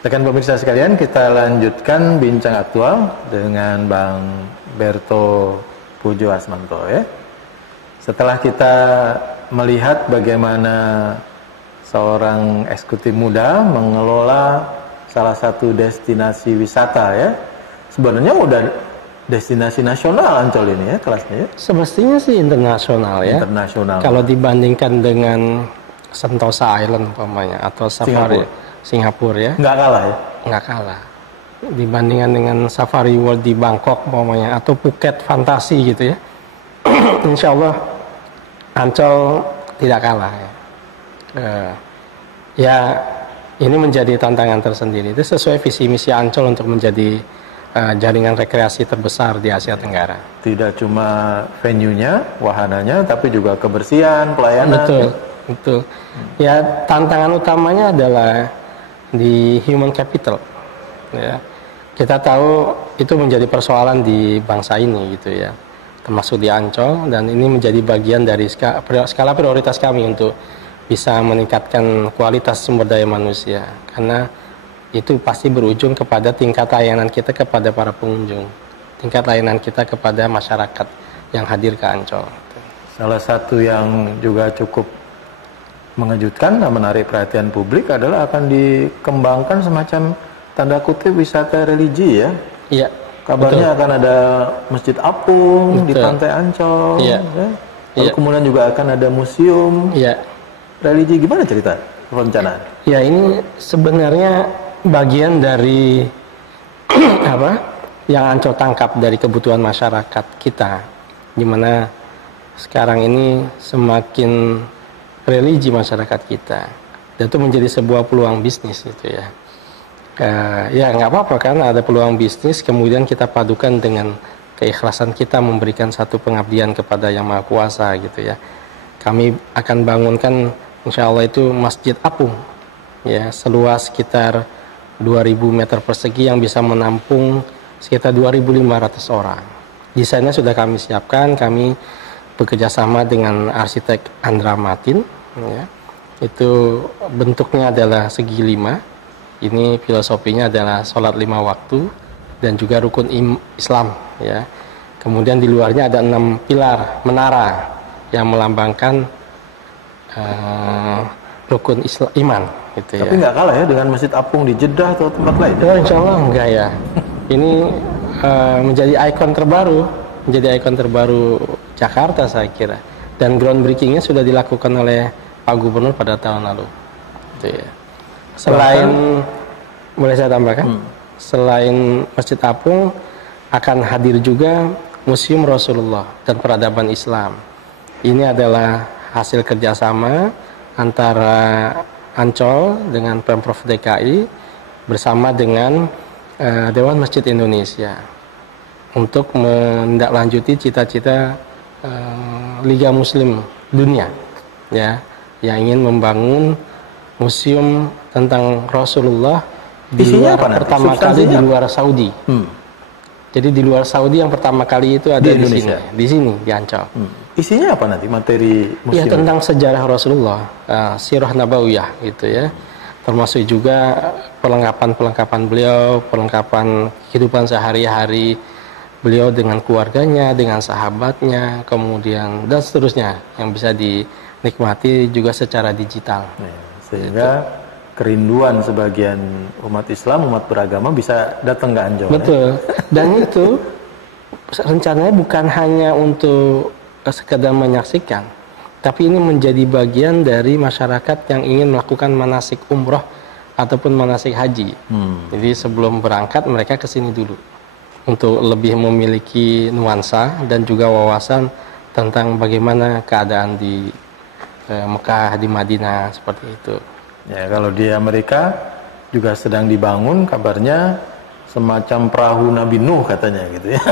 Rekan pemirsa sekalian, kita lanjutkan bincang aktual dengan Bang Berto Pujo Asmanto ya. Setelah kita melihat bagaimana seorang eksekutif muda mengelola salah satu destinasi wisata ya. Sebenarnya udah destinasi nasional Ancol ini ya kelasnya ya. Semestinya sih internasional ya. Internasional. Kalau dibandingkan dengan Sentosa Island umpamanya atau Safari Singapura ya. Nggak kalah ya? Nggak kalah. Dibandingkan dengan Safari World di Bangkok umpamanya atau Phuket Fantasi gitu ya. Insya Allah Ancol tidak kalah ya. Ya ini menjadi tantangan tersendiri. Itu sesuai visi misi Ancol untuk menjadi jaringan rekreasi terbesar di Asia Tenggara. Tidak cuma venue-nya, wahananya, tapi juga kebersihan, pelayanan. Betul, betul. Ya tantangan utamanya adalah di human capital. Ya, kita tahu itu menjadi persoalan di bangsa ini gitu ya, termasuk di Ancol, dan ini menjadi bagian dari skala prioritas kami untuk bisa meningkatkan kualitas sumber daya manusia, karena itu pasti berujung kepada tingkat layanan kita kepada para pengunjung, tingkat layanan kita kepada masyarakat yang hadir ke Ancol. Salah satu yang juga cukup mengejutkan dan menarik perhatian publik adalah akan dikembangkan semacam tanda kutip wisata religi ya. Iya. Kabarnya betul. Akan ada Masjid Apung di Pantai Ancol. Iya. Ya. Lalu kemudian juga akan ada museum. Iya. Religi, gimana cerita perencanaan? Ya ini sebenarnya bagian dari apa yang Ancol tangkap dari kebutuhan masyarakat kita, di mana sekarang ini semakin religi masyarakat kita, dan itu menjadi sebuah peluang bisnis gitu ya. Ya nggak apa-apa kan, ada peluang bisnis, kemudian kita padukan dengan keikhlasan kita memberikan satu pengabdian kepada Yang Maha Kuasa gitu ya. Kami akan bangunkan insya Allah itu Masjid Apung ya, seluas sekitar 2000 meter persegi yang bisa menampung sekitar 2500 orang. Desainnya sudah kami siapkan, kami bekerjasama dengan arsitek Andra Matin ya. Itu bentuknya adalah segi 5. Ini filosofinya adalah sholat 5 waktu dan juga rukun Islam ya. Kemudian di luarnya ada 6 pilar menara yang melambangkan rukun iman gitu. Tapi nggak kalah ya dengan Masjid Apung di Jeddah atau tempat lain? Ya, insya Allah enggak ya. Ini menjadi ikon terbaru Jakarta saya kira. Dan groundbreakingnya sudah dilakukan oleh Pak Gubernur pada tahun lalu. Gitu ya. Selain, boleh saya tambahkan? Selain Masjid Apung, akan hadir juga Museum Rasulullah dan Peradaban Islam. Ini adalah hasil kerjasama antara Ancol dengan Pemprov DKI bersama dengan Dewan Masjid Indonesia untuk menindaklanjuti cita-cita Liga Muslim Dunia ya, yang ingin membangun museum tentang Rasulullah di luar pertama kali di luar Saudi. Jadi di luar Saudi yang pertama kali itu ada di sini di Ancol. Isinya apa nanti materi museum? Ya tentang sejarah Rasulullah, sirah nabawiyah gitu ya. Termasuk juga perlengkapan beliau, perlengkapan kehidupan sehari-hari beliau dengan keluarganya, dengan sahabatnya, kemudian dan seterusnya yang bisa dinikmati juga secara digital. Sehingga kerinduan sebagian umat Islam, umat beragama bisa datang ke Ancol. Betul. Dan itu rencananya bukan hanya untuk sekedar menyaksikan, tapi ini menjadi bagian dari masyarakat yang ingin melakukan manasik umroh ataupun manasik haji. Jadi sebelum berangkat mereka ke sini dulu untuk lebih memiliki nuansa dan juga wawasan tentang bagaimana keadaan di Mekah, di Madinah seperti itu. Ya, kalau di Amerika juga sedang dibangun kabarnya semacam perahu Nabi Nuh katanya gitu ya.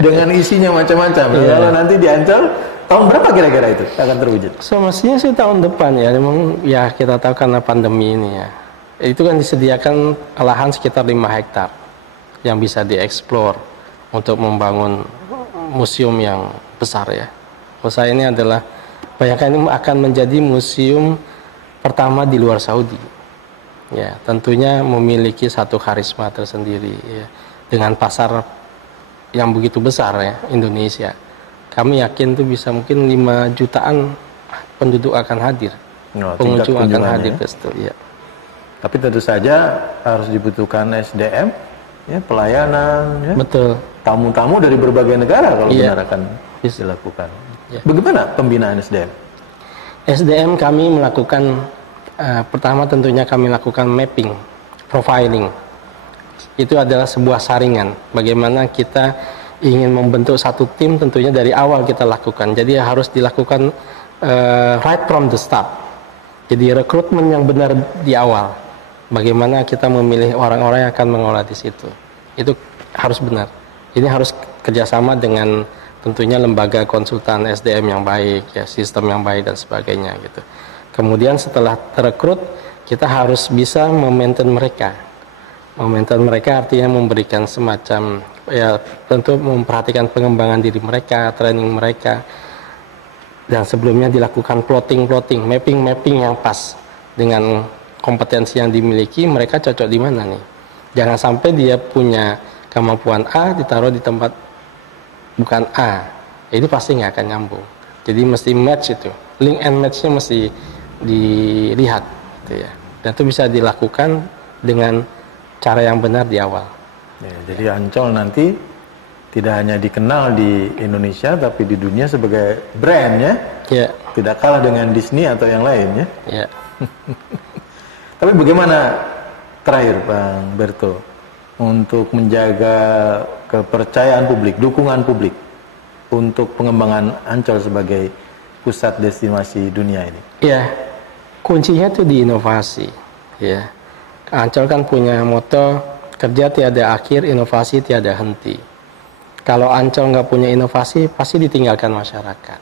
Dengan isinya macam-macam. Kalau nanti di Ancol tahun berapa kira-kira itu akan terwujud? Semestinya sih tahun depan ya. Memang ya kita tahu karena pandemi ini ya. Itu kan disediakan lahan sekitar 5 hektar yang bisa dieksplor untuk membangun museum yang besar ya. Usaha ini adalah bayangkan ini akan menjadi museum pertama di luar Saudi. Ya, tentunya memiliki satu karisma tersendiri ya. Dengan pasar yang begitu besar ya, Indonesia. Kami yakin tuh bisa mungkin 5 jutaan penduduk akan hadir. Pengunjung akan hadir ke situ, ya. Tapi tentu saja harus dibutuhkan SDM, ya, pelayanan, ya. Betul. Tamu-tamu dari berbagai negara kalau benar akan dilakukan. Ya. Bagaimana pembinaan SDM? SDM kami melakukan pertama tentunya kami lakukan mapping, profiling. Itu adalah sebuah saringan. Bagaimana kita ingin membentuk satu tim, tentunya dari awal kita lakukan. Jadi harus dilakukan right from the start. Jadi rekrutmen yang benar di awal. Bagaimana kita memilih orang-orang yang akan mengolah di situ. Itu harus benar. Ini harus kerjasama dengan tentunya lembaga konsultan SDM yang baik, ya, sistem yang baik dan sebagainya gitu. Kemudian setelah terekrut, kita harus bisa memaintain mereka. Memaintain mereka artinya memberikan semacam, ya, tentu memperhatikan pengembangan diri mereka, training mereka. Dan sebelumnya dilakukan plotting, mapping yang pas dengan kompetensi yang dimiliki, mereka cocok di mana nih. Jangan sampai dia punya kemampuan A ditaruh di tempat bukan A, ini pasti nggak akan nyambung. Jadi mesti match itu, link and match-nya mesti dilihat, gitu ya. Dan itu bisa dilakukan dengan cara yang benar di awal. Ya, jadi Ancol nanti tidak hanya dikenal di Indonesia, tapi di dunia sebagai brand, ya. Ya. Tidak kalah dengan Disney atau yang lain, ya. Ya. Tapi bagaimana terakhir, Bang Berto, untuk menjaga kepercayaan publik, dukungan publik untuk pengembangan Ancol sebagai pusat destinasi dunia ini? Ya, kuncinya itu di inovasi. Ya, Ancol kan punya moto kerja tiada akhir, inovasi tiada henti. Kalau Ancol nggak punya inovasi, pasti ditinggalkan masyarakat.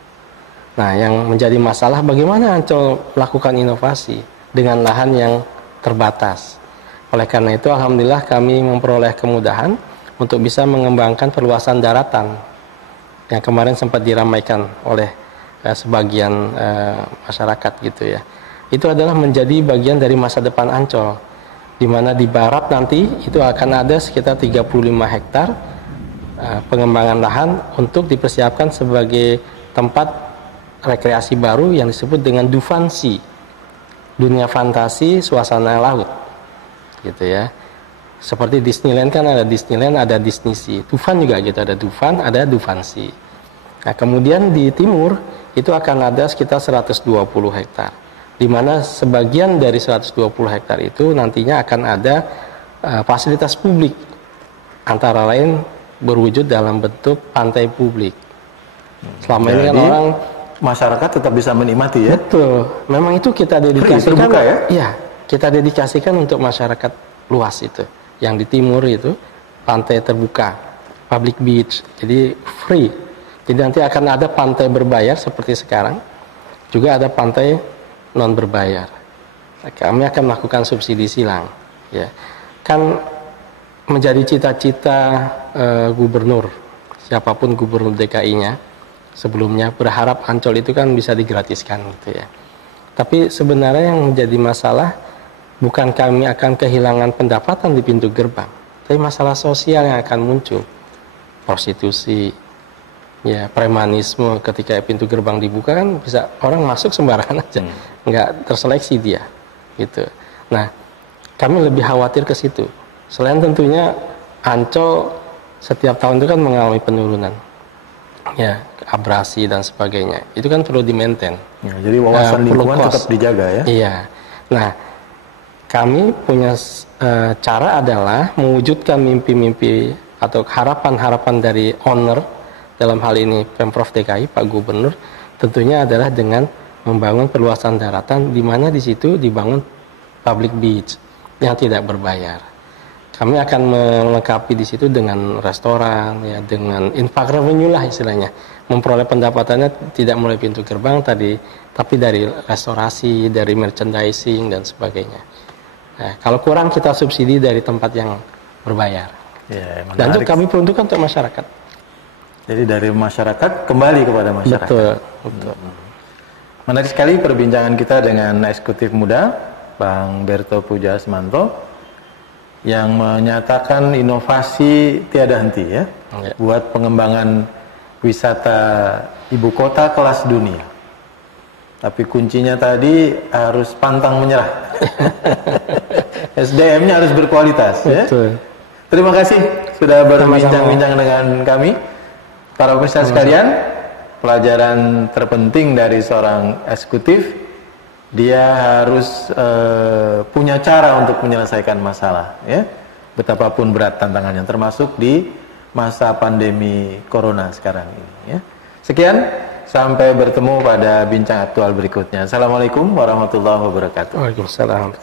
Nah, yang menjadi masalah bagaimana Ancol melakukan inovasi dengan lahan yang terbatas. Oleh karena itu, alhamdulillah kami memperoleh kemudahan untuk bisa mengembangkan perluasan daratan yang kemarin sempat diramaikan oleh sebagian masyarakat gitu ya. Itu adalah menjadi bagian dari masa depan Ancol, di mana di barat nanti itu akan ada sekitar 35 hektar pengembangan lahan untuk dipersiapkan sebagai tempat rekreasi baru yang disebut dengan Dufansi, dunia fantasi suasana laut, gitu ya. Seperti Disneyland kan ada Disneyland, ada Disney Sea. Dufan juga gitu, ada Dufan, ada Dufansi. Nah, kemudian di timur itu akan ada sekitar 120 hektar, di mana sebagian dari 120 hektar itu nantinya akan ada fasilitas publik, antara lain berwujud dalam bentuk pantai publik. Selama ini kan orang masyarakat tetap bisa menikmati, ya. Betul. Memang itu kita dedikasikan. Terbuka, ya? Iya, kita dedikasikan untuk masyarakat luas itu. Yang di timur itu pantai terbuka, public beach, jadi free. Jadi nanti akan ada pantai berbayar seperti sekarang, juga ada pantai non berbayar. Kami akan melakukan subsidi silang, ya. Kan menjadi cita-cita gubernur, siapapun gubernur DKI-nya sebelumnya, berharap Ancol itu kan bisa digratiskan gitu ya. Tapi sebenarnya yang menjadi masalah bukan kami akan kehilangan pendapatan di pintu gerbang, tapi masalah sosial yang akan muncul, prostitusi, ya, premanisme. Ketika pintu gerbang dibuka kan bisa orang masuk sembarangan aja, nggak terseleksi dia, gitu. Nah, kami lebih khawatir ke situ. Selain tentunya Ancol setiap tahun itu kan mengalami penurunan, ya, abrasi dan sebagainya. Itu kan perlu di-maintain. Ya, jadi wawasan lingkungan tetap dijaga, ya. Iya. Nah, kami punya cara adalah mewujudkan mimpi-mimpi atau harapan-harapan dari owner, dalam hal ini Pemprov DKI, Pak Gubernur, tentunya adalah dengan membangun perluasan daratan di mana di situ dibangun public beach yang tidak berbayar. Kami akan melengkapi di situ dengan restoran, ya, dengan infak revenue lah istilahnya. Memperoleh pendapatannya tidak mulai pintu gerbang tadi, tapi dari restorasi, dari merchandising dan sebagainya. Nah, kalau kurang kita subsidi dari tempat yang berbayar. Ya, dan itu kami peruntukkan untuk masyarakat. Jadi dari masyarakat kembali kepada masyarakat. Betul, betul. Menarik sekali perbincangan kita dengan eksekutif muda Bang Berto Pujiasmanto yang menyatakan inovasi tiada henti ya, buat pengembangan wisata ibu kota kelas dunia. Tapi kuncinya tadi harus pantang menyerah. SDM-nya harus berkualitas. Ya? Terima kasih sudah berbincang-bincang dengan kami. Para pemirsa sekalian, pelajaran terpenting dari seorang eksekutif, dia harus punya cara untuk menyelesaikan masalah. Ya? Betapapun berat tantangannya, termasuk di masa pandemi corona sekarang ini. Ya? Sekian. Sampai bertemu pada bincang aktual berikutnya. Assalamualaikum warahmatullahi wabarakatuh. Waalaikumsalam.